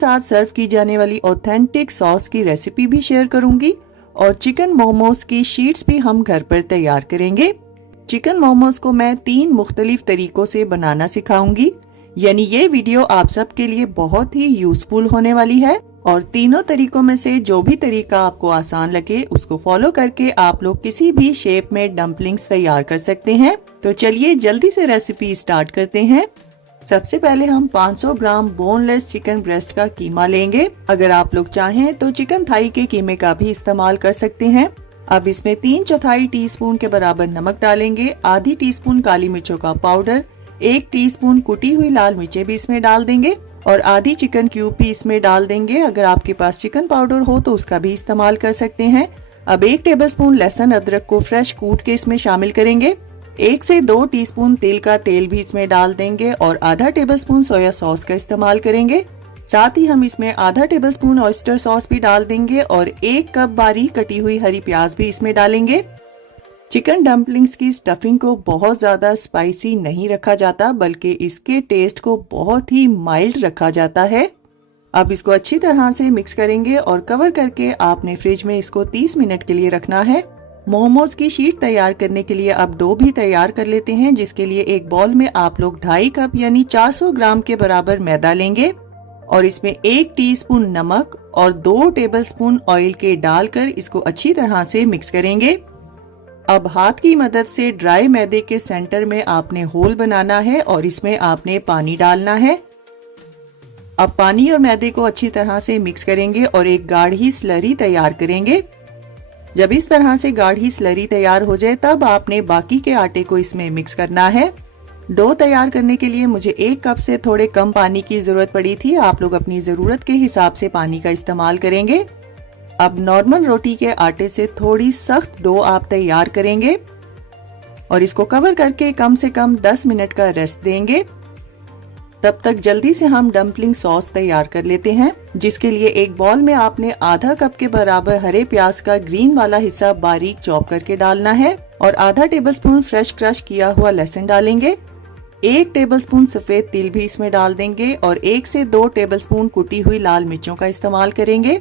साथ सर्व की जाने वाली ऑथेंटिक सॉस की रेसिपी भी शेयर करूंगी और चिकन मोमोज की शीट्स भी हम घर पर तैयार करेंगे। चिकन मोमोज को मैं 3 मुख्तलिफ तरीकों से बनाना सिखाऊंगी, यानी ये वीडियो आप सबके लिए बहुत ही यूजफुल होने वाली है और तीनों तरीकों में से जो भी तरीका आपको आसान लगे उसको फॉलो करके आप लोग किसी भी शेप में डम्पलिंग्स तैयार कर सकते हैं। तो चलिए जल्दी से रेसिपी स्टार्ट करते हैं। सबसे पहले हम 500 ग्राम बोनलेस चिकन ब्रेस्ट का कीमा लेंगे। अगर आप लोग चाहें तो चिकन थाई के कीमे का भी इस्तेमाल कर सकते हैं। अब इसमें 3/4 टीस्पून के बराबर नमक डालेंगे, आधी टीस्पून काली मिर्चों का पाउडर, 1 टीस्पून कुटी हुई लाल मिर्चें भी इसमें डाल देंगे और आधी चिकन क्यूब भी इसमें डाल देंगे। अगर आपके पास चिकन पाउडर हो तो उसका भी इस्तेमाल कर सकते हैं। अब 1 टेबलस्पून लहसुन अदरक को फ्रेश कूट के इसमें शामिल करेंगे। 1 से 2 टीस्पून तिल का तेल भी इसमें डाल देंगे और आधा टेबलस्पून सोया सॉस का इस्तेमाल करेंगे। साथ ही हम इसमें आधा टेबलस्पून ऑयस्टर सॉस भी डाल देंगे और 1 कप बारीक कटी हुई हरी प्याज भी इसमें डालेंगे। चिकन डम्पलिंग्स की स्टफिंग को बहुत ज्यादा स्पाइसी नहीं रखा जाता, बल्कि इसके टेस्ट को बहुत ही माइल्ड रखा जाता है। अब इसको अच्छी तरह से मिक्स करेंगे और कवर करके आपने फ्रिज में इसको 30 मिनट के लिए रखना है। मोमोज की शीट तैयार करने के लिए अब डो भी तैयार कर लेते हैं, जिसके लिए एक बाउल में आप लोग 2.5 कप यानी 400 ग्राम के बराबर मैदा लेंगे और इसमें 1 टीस्पून नमक और 2 टेबलस्पून ऑयल के डालकर इसको अच्छी तरह से मिक्स करेंगे। अब हाथ की मदद से ड्राई मैदे के सेंटर में आपने होल बनाना है और इसमें आपने पानी डालना है। अब पानी और मैदे को अच्छी तरह से मिक्स करेंगे और एक गाढ़ी स्लरी तैयार करेंगे। जब इस तरह से गाढ़ी स्लरी तैयार हो जाए तब आपने बाकी के आटे को इसमें मिक्स करना है। डो तैयार करने के लिए मुझे 1 कप से थोड़े कम पानी की जरूरत पड़ी थी। आप लोग अपनी जरूरत के हिसाब से पानी का इस्तेमाल करेंगे। अब नॉर्मल रोटी के आटे से थोड़ी सख्त डो आप तैयार करेंगे और इसको कवर करके कम से कम 10 मिनट का रेस्ट देंगे। तब तक जल्दी से हम डम्पलिंग सॉस तैयार कर लेते हैं, जिसके लिए एक बाउल में आपने आधा कप के बराबर हरे प्याज का ग्रीन वाला हिस्सा बारीक चॉप करके डालना है और आधा टेबलस्पून फ्रेश क्रश किया हुआ लहसुन डालेंगे। 1 टेबलस्पून सफेद तिल भी इसमें डाल देंगे और 1 से 2 टेबलस्पून कुटी हुई लाल मिर्चों का इस्तेमाल करेंगे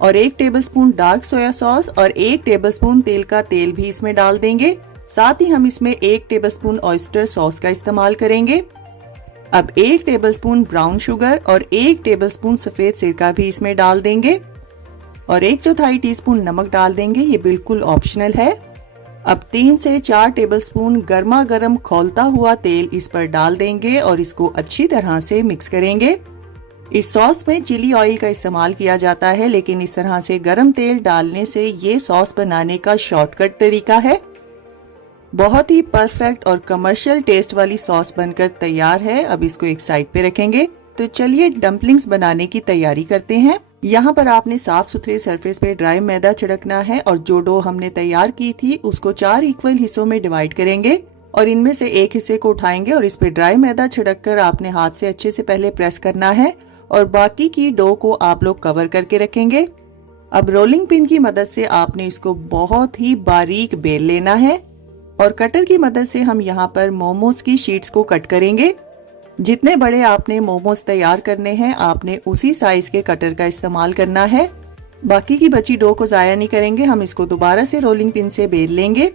और 1 टेबलस्पून डार्क सोया सॉस और 1 टेबलस्पून तिल का तेल भी इसमें डाल देंगे। साथ ही हम इसमें 1 टेबलस्पून ऑयस्टर सॉस का इस्तेमाल करेंगे। अब 1 टेबलस्पून ब्राउन शुगर और 1 टेबलस्पून सफेद सिरका भी इसमें डाल देंगे और 1/4 टीस्पून नमक डाल देंगे। ये बिल्कुल ऑप्शनल है। अब 3 से 4 टेबलस्पून गर्मा गर्म खौलता हुआ तेल इस पर डाल देंगे और इसको अच्छी तरह से मिक्स करेंगे। इस सॉस में चिली ऑयल का इस्तेमाल किया जाता है, लेकिन इस तरह से गर्म तेल डालने से ये सॉस बनाने का शॉर्टकट तरीका है। बहुत ही परफेक्ट और कमर्शियल टेस्ट वाली सॉस बनकर तैयार है। अब इसको एक साइड पे रखेंगे। तो चलिए डम्पलिंग्स बनाने की तैयारी करते हैं। यहाँ पर आपने साफ सुथरे सरफेस पे ड्राई मैदा छिड़कना है और जो डो हमने तैयार की थी उसको 4 इक्वल हिस्सों में डिवाइड करेंगे और इनमें से एक हिस्से को उठाएंगे और इस पे ड्राई मैदा छिड़क कर आपने हाथ से अच्छे से पहले प्रेस करना है और बाकी की डो को आप लोग कवर करके रखेंगे। अब रोलिंग पिन की मदद से आपने इसको बहुत ही बारीक बेल लेना है और कटर की मदद से हम यहाँ पर मोमोज की शीट्स को कट करेंगे। जितने बड़े आपने मोमोज तैयार करने हैं आपने उसी साइज के कटर का इस्तेमाल करना है। बाकी की बची डो को जाया नहीं करेंगे, हम इसको दोबारा से रोलिंग पिन से बेल लेंगे।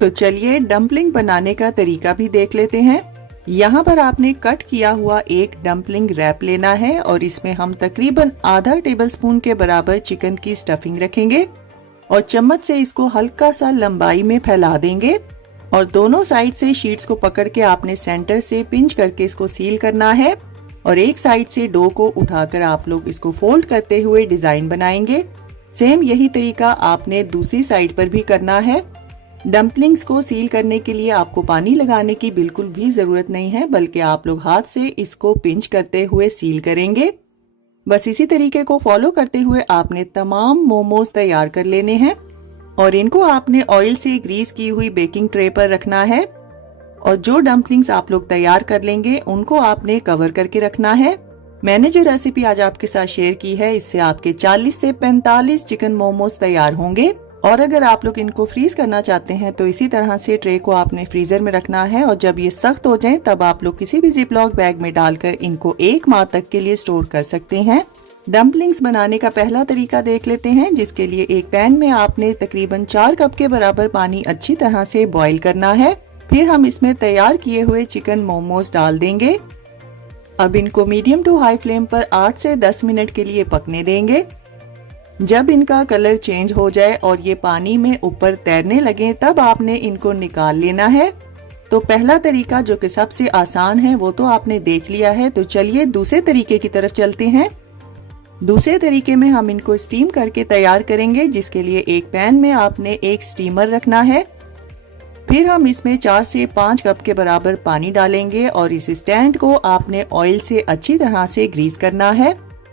तो चलिए डम्पलिंग बनाने का तरीका भी देख लेते हैं। यहाँ पर आपने कट किया हुआ एक डम्पलिंग रैप लेना है और इसमें हम तकरीबन आधा टेबलस्पून के बराबर चिकन की स्टफिंग रखेंगे और चम्मच से इसको हल्का सा लंबाई में फैला देंगे और दोनों साइड से शीट्स को पकड़ के आपने सेंटर से पिंच करके इसको सील करना है और एक साइड से डो को उठाकर आप लोग इसको फोल्ड करते हुए डिजाइन बनाएंगे। सेम यही तरीका आपने दूसरी साइड पर भी करना है। डम्पलिंग्स को सील करने के लिए आपको पानी लगाने की बिल्कुल भी जरूरत नहीं है, बल्कि आप लोग हाथ से इसको पिंच करते हुए सील करेंगे। बस इसी तरीके को फॉलो करते हुए आपने तमाम मोमोज तैयार कर लेने हैं और इनको आपने ऑयल से ग्रीस की हुई बेकिंग ट्रे पर रखना है और जो डम्पलिंग्स आप लोग तैयार कर लेंगे उनको आपने कवर करके रखना है। मैंने जो रेसिपी आज आपके साथ शेयर की है इससे आपके 40 से 45 चिकन मोमोज तैयार होंगे और अगर आप लोग इनको फ्रीज करना चाहते हैं तो इसी तरह से ट्रे को आपने फ्रीजर में रखना है और जब ये सख्त हो जाएं तब आप लोग किसी भी जिपलॉक बैग में डालकर इनको 1 माह तक के लिए स्टोर कर सकते हैं। डम्पलिंग्स बनाने का पहला तरीका देख लेते हैं, जिसके लिए एक पैन में आपने तकरीबन 4 कप के बराबर पानी अच्छी तरह से बॉईल करना है। फिर हम इसमें तैयार किए हुए चिकन मोमोज डाल देंगे। अब इनको मीडियम टू हाई फ्लेम पर 8 से 10 मिनट के लिए पकने देंगे। जब इनका कलर चेंज हो जाए और ये पानी में ऊपर तैरने लगे तब आपने इनको निकाल लेना है। तो पहला तरीका जो कि सबसे आसान है वो तो आपने देख लिया है, तो चलिए दूसरे तरीके की तरफ चलते हैं। दूसरे तरीके में हम इनको स्टीम करके तैयार करेंगे, जिसके लिए एक पैन में आपने एक स्टीमर रखना है। फिर हम इसमें 4 से 5 कप के बराबर पानी डालेंगे और इस स्टैंड को आपने ऑयल से अच्छी तरह से ग्रीस करना है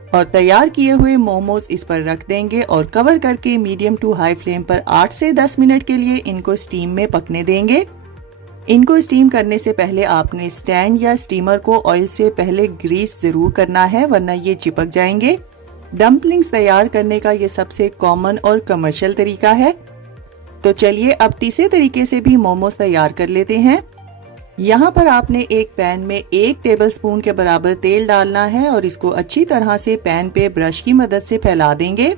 और तैयार किए हुए मोमोज इस पर रख देंगे और कवर करके मीडियम टू हाई फ्लेम पर 8 से 10 मिनट के लिए इनको स्टीम में पकने देंगे। इनको स्टीम करने से पहले आपने स्टैंड या स्टीमर को ऑयल से पहले ग्रीस जरूर करना है, वरना ये चिपक जाएंगे। डम्पलिंग्स तैयार करने का ये सबसे कॉमन और कमर्शियल तरीका है। तो चलिए अब तीसरे तरीके से भी मोमोज तैयार कर लेते हैं। यहाँ पर आपने एक पैन में 1 टेबलस्पून के बराबर तेल डालना है और इसको अच्छी तरह से पैन पे ब्रश की मदद से फैला देंगे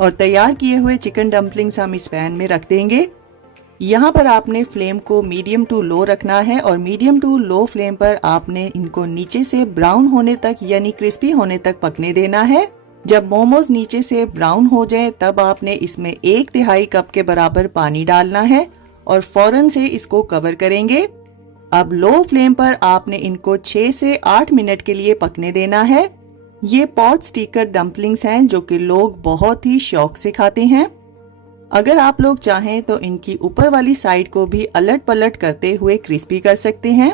और तैयार किए हुए चिकन डम्पलिंग्स हम इस पैन में रख देंगे। यहाँ पर आपने फ्लेम को मीडियम टू लो रखना है और मीडियम टू लो फ्लेम पर आपने इनको नीचे से ब्राउन होने तक यानी क्रिस्पी होने तक पकने देना है। जब मोमोज नीचे से ब्राउन हो जाए तब आपने इसमें 1/3 कप के बराबर पानी डालना है और फौरन से इसको कवर करेंगे। अब लो फ्लेम पर आपने इनको 6 से 8 मिनट के लिए पकने देना है। ये पॉट स्टिकर डम्पलिंग्स हैं जो कि लोग बहुत ही शौक से खाते हैं। अगर आप लोग चाहें तो इनकी ऊपर वाली साइड को भी अलट पलट करते हुए क्रिस्पी कर सकते हैं।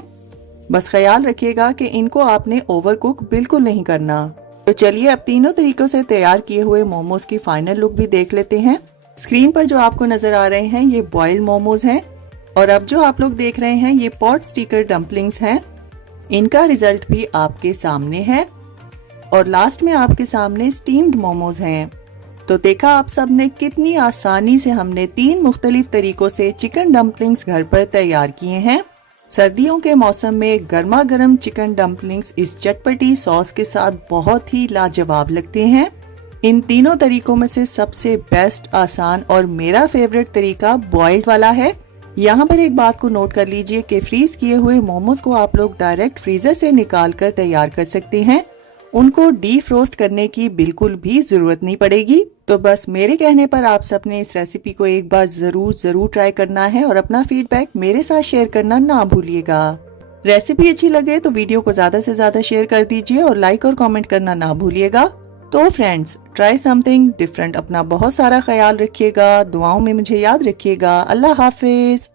बस ख्याल रखिएगा कि इनको आपने ओवरकुक बिल्कुल नहीं करना। तो चलिए अब तीनों तरीकों से तैयार किए हुए मोमोज की फाइनल लुक भी देख लेते हैं। स्क्रीन पर जो आपको नजर आ रहे हैं ये बॉइल्ड मोमोज हैं और अब जो आप लोग देख रहे हैं ये पॉट स्टिकर डम्पलिंग्स हैं। इनका रिजल्ट भी आपके सामने है और लास्ट में आपके सामने स्टीम्ड मोमोज हैं। तो देखा आप सब ने कितनी आसानी से हमने 3 मुख्तलिफ तरीकों से चिकन डम्पलिंग्स घर पर तैयार किए हैं। सर्दियों के मौसम में गर्मा गर्म चिकन डम्पलिंग्स इस चटपटी सॉस के साथ बहुत ही लाजवाब लगते हैं। इन तीनों तरीकों में से सबसे बेस्ट, आसान और मेरा फेवरेट तरीका बॉइल्ड वाला है। यहाँ पर एक बात को नोट कर लीजिए कि फ्रीज किए हुए मोमोज को आप लोग डायरेक्ट फ्रीजर से निकाल कर तैयार कर सकते हैं। उनको डीफ्रोस्ट करने की बिल्कुल भी जरूरत नहीं पड़ेगी। तो बस मेरे कहने पर आप सबने इस रेसिपी को एक बार जरूर ट्राई करना है और अपना फीडबैक मेरे साथ शेयर करना ना भूलिएगा। रेसिपी अच्छी लगे तो वीडियो को ज्यादा से ज्यादा शेयर कर दीजिए और लाइक और कमेंट करना ना भूलिएगा। तो फ्रेंड्स, ट्राई समथिंग डिफरेंट। अपना बहुत सारा ख्याल रखिएगा, दुआओं में मुझे याद रखिएगा। अल्लाह हाफिज।